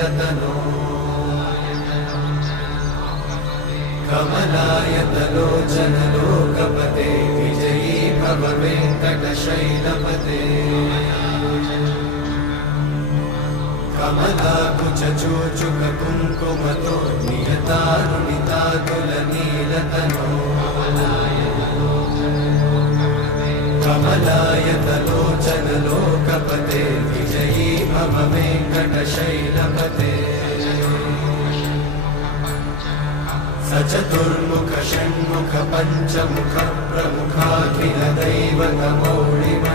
नीलतनो कमलायतलोचन लोकपते विजयी भव वेङ्कटशैलपते कमलाकुचूचुक कुङ्कुमतो नियतारुणितातुल नीलतनो कमलायतलोचन लोकपते विजयी भव वेङ्कटशैलपते सचतुर्मुख षण्मुख पञ्चमुख प्रमुखाखिल दैवतमौळिमते